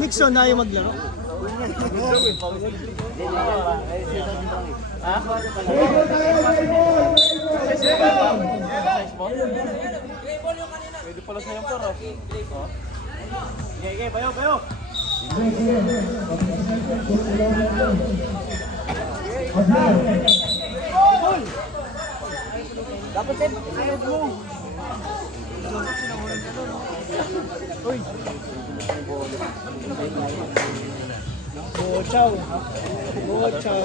Nixon na yung maglaro. Ha? Pwede pala sa yung para. Okay, bayo, bayo. Dapat din, ayaw mo. Uy. Bochaw. Bochaw.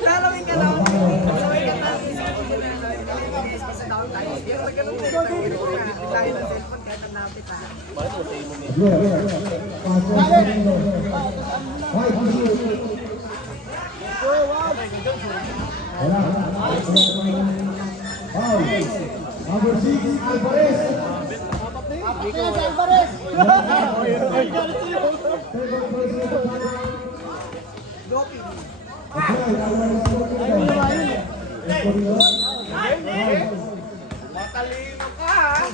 Lalawin ka lang. Lalawin ka lang. Lahit ang cellphone kahit ang lapit ha. Number 6, Alvarez. Alvarez. Matalino ka ha.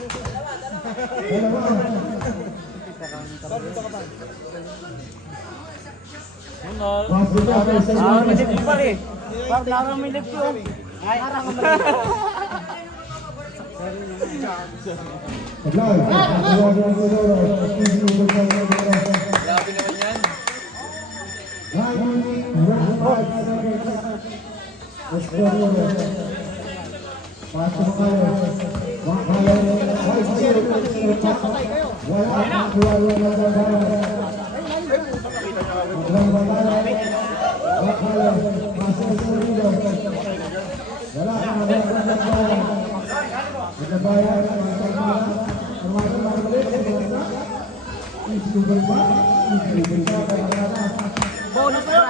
May lift pa rin. Parang may lift yun. Grabe naman yan. Bonus kayo.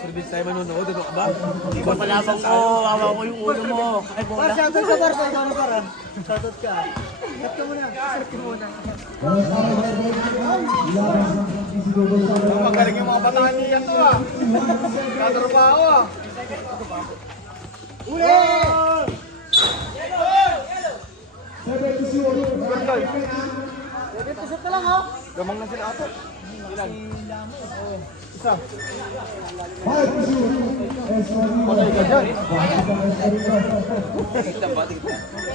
Service tayo manonood, ano ka ba? Hindi ba palabang ko, awa ko yung ulo mo. Ay, bola. Shoutout ka Bar, ikaw na Bar. Shoutout ka. Cut ka muna. Start ka muna. Magaling yung mga bataan niya to ha. Katrabaho ha. Uli! 70% ka lang oh. Gamang na sila ato. Ilan? Isa. Patay ka dyan.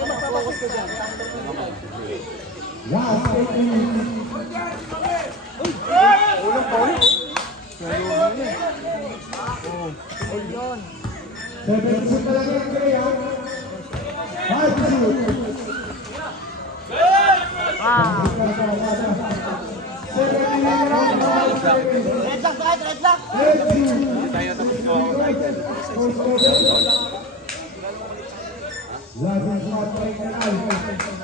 Magpapawas ka dyan. Ulang pa ulit. Ayun. 70% pa lang yan, Kaya. 5%. Wow. Red lock kahit, red lock. Tayo tapos ko. Laging patay ka ay.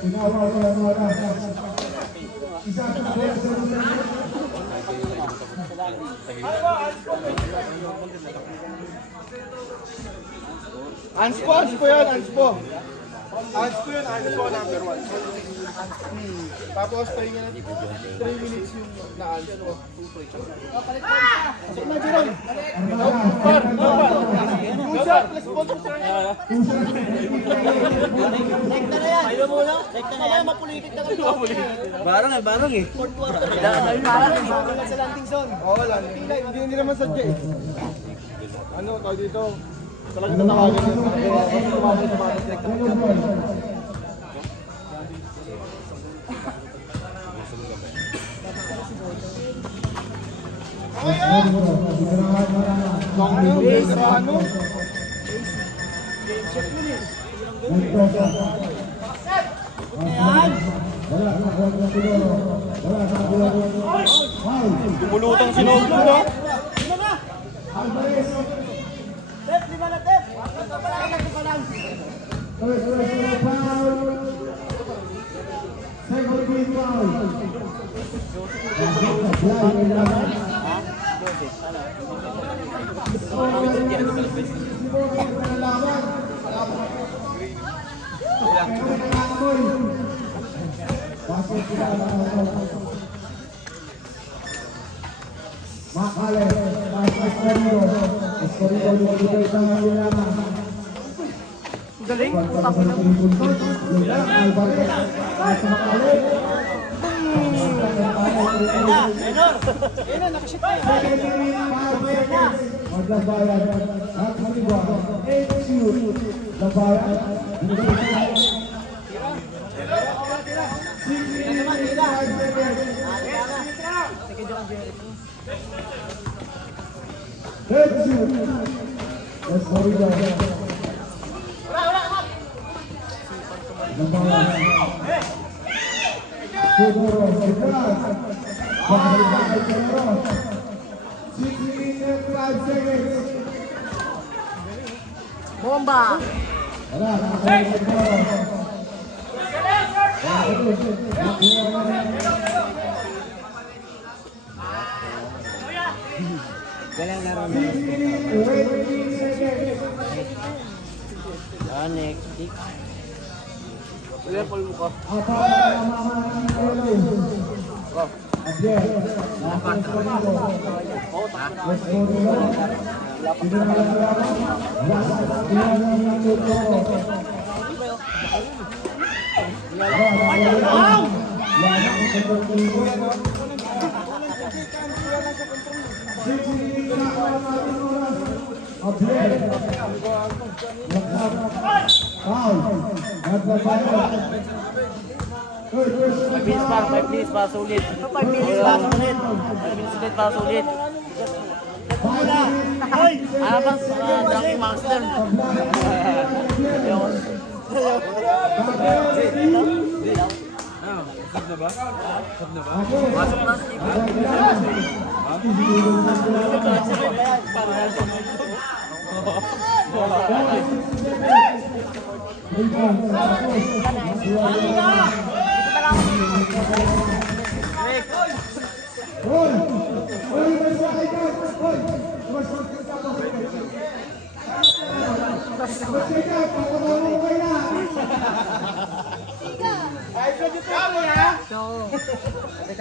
Tinawa ko lang mga isa ka na Anspo yan, Anspo. Anspo yun, Anspo number 1. Tapos tayo nga 3 minutes yung na-Anspo. Sige na, Jerome. Pusa, plus bonus. Rekta na yan. Ayaw mo na? Rekta na yan. Mapulitit na kayo. Barang eh. Fourth quarter. Parang sa landing zone. Oo, lang. Hindi naman sadya eh. Ano, tawag dito? Talaga tatawagin yun. Kasi tumabay sa mga direct. Ano? Lumulutang si Lobo, no? Tep, lima na Tep. Ito pa lang. Second green foul. Makale, Escorido dibigay sa Wilama. Galing. Maglabayan at Haliwa, HU, Labayan, Escorido. Suguro, Segras. Bakal-bakal Seguro. 6 minutes and 5 seconds. Bomba. Wala, nakakaya Seguro. Galing laro 6 minutes, 20 seconds. next pick. Wala po mo ko. Apa ang mga Abdiel, Five minutes pa, sulit. 5 minutes pa, sulit. 5 minutes ulit para sulit. Abang sa Dunking Master. Yun. Sab na ba? Sab na ba? Masok na si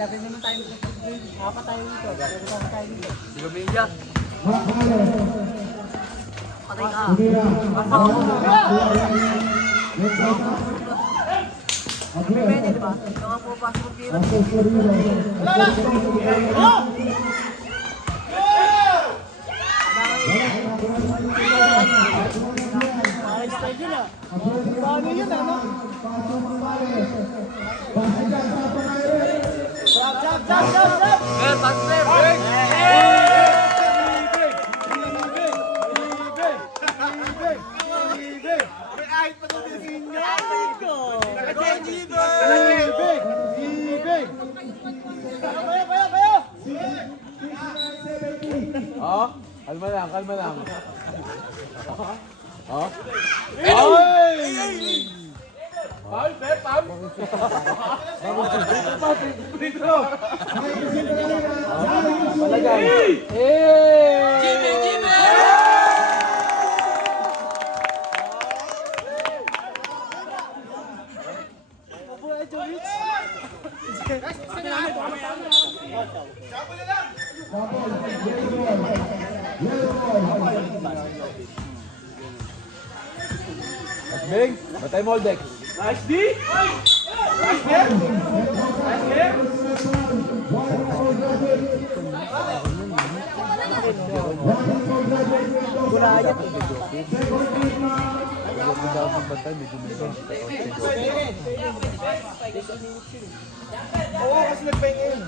Kasi naman tayo. Apat tayo dito. Apat tayo dito. Di ba media? Patay ka. Pwede diba? Yung nga pupasok ng tira. Ayos tayo din ah. Paano yun ano? Oh, kalma lang, kalma lang. Oh. Paul, Pam. Palagay. Jimmy, Jimmy! Bing, batay mo, Dex. Nice D! Nice hit! Nice hit! Oo, kasi nagpahinga yun.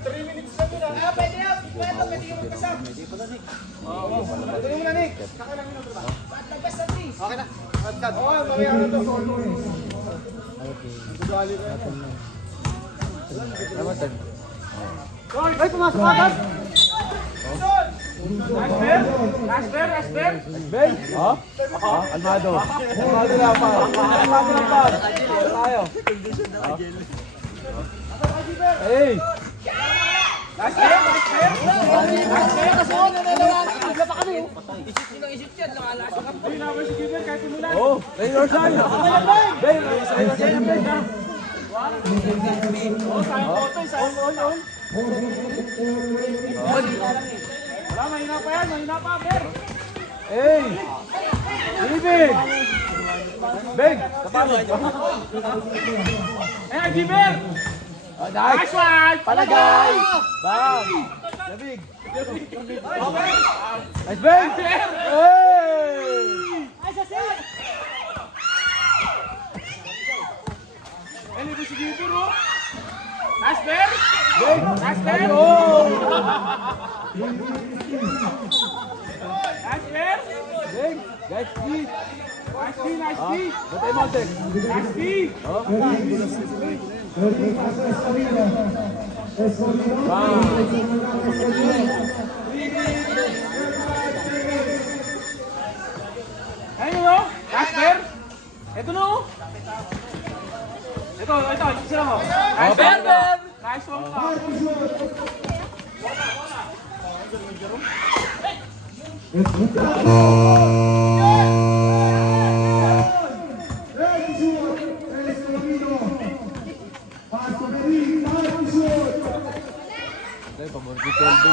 3 minutes lang yun ah. Pwede na. Pwede yung mag-isa. Pwede mo na, Nick. Saka lang yun. Okay na. Cut. Oo, mamaya na to. Solo eh. Sugali ka na. Ay, pumasok agad! Bing! Oh? Almado. Almado lang pa. Almado lang pa. Tayo. Hey! Last pair. Oh, lay your side. Ben, Wala, mahina pa yan. Mahina pa, Ber. hey! David! Ben! Kapalo! Ayan, Jiber. Nice one. Palagay! Bang! David! Nice Ben! Hey! Ayan, ito si Jiber, oh. Nice, Ber. Ben! Nice, Ber. Oh! Nice, Ber. Ben! Guys, please! Nice D, nice D. Batay mo, Tek! Nice D. Oh! Ayun, oh. Nice, Ber. Ito na, oh. Ito, sila mo. Nice, Ber. Nice one, pa. Tay, pamordi 12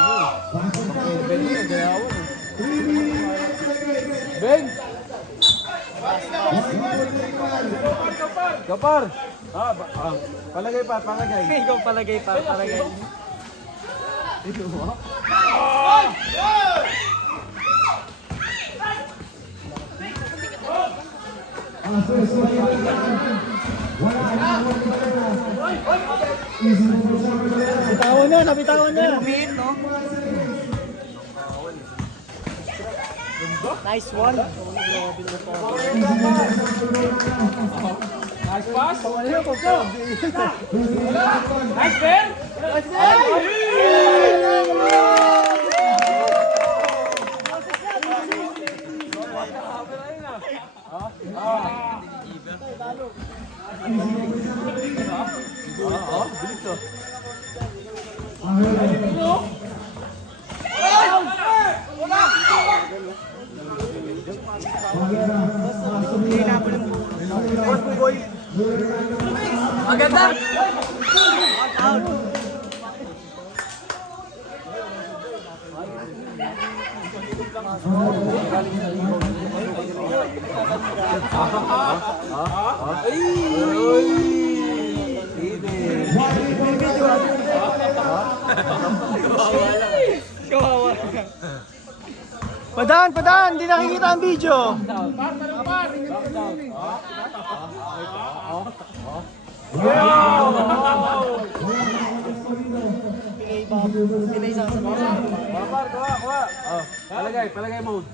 Ben yun. Ben yun, gayawan eh. Ben! Kapar! Palagay pa, palagay. Ikaw palagay pa, palagay. Bitawan na, nabitawan na. Nice one. Nice pass. Nice, Ber. Bilis oh. Maganda. Kawawa. Padaan, hindi nakikita ang video. Pinay sa Kapar, kuha. Oh, palagay mode.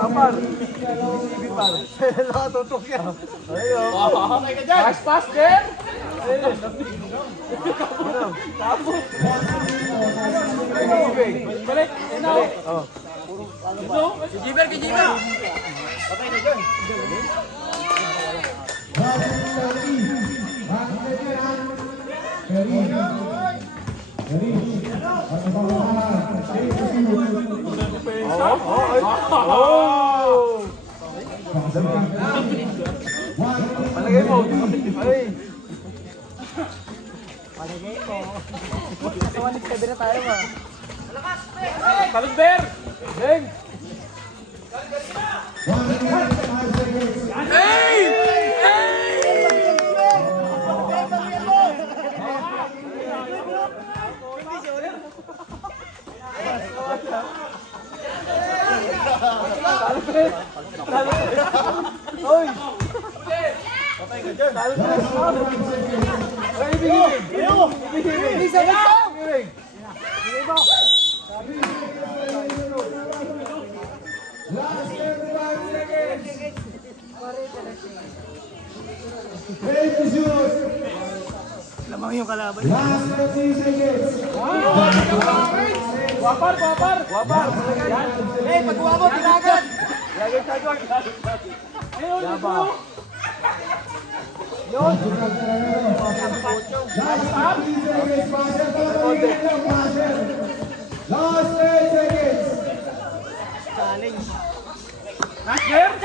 Kapar. Nakatutok yan. Nice pass, Ber. Balik. Jiber. Palagay mo. Ay. Palagay ko. Sa 1-7 na tayo ba? Balik, Ber. Beng! Oy! Patay ka dyan! Ay, ibigin! Ibigin! Ibigin! Last Ready to shoot. Lamang yung kalaban. Last 30 seconds. Wapar! Yan! Eh, pagkuha mo, tinagat! Lagay sa George! Ayun, yabang! Yun! Last 15 seconds. Passer. Talabagin lang. Passer. Last 10 seconds. Challenge. Nasir!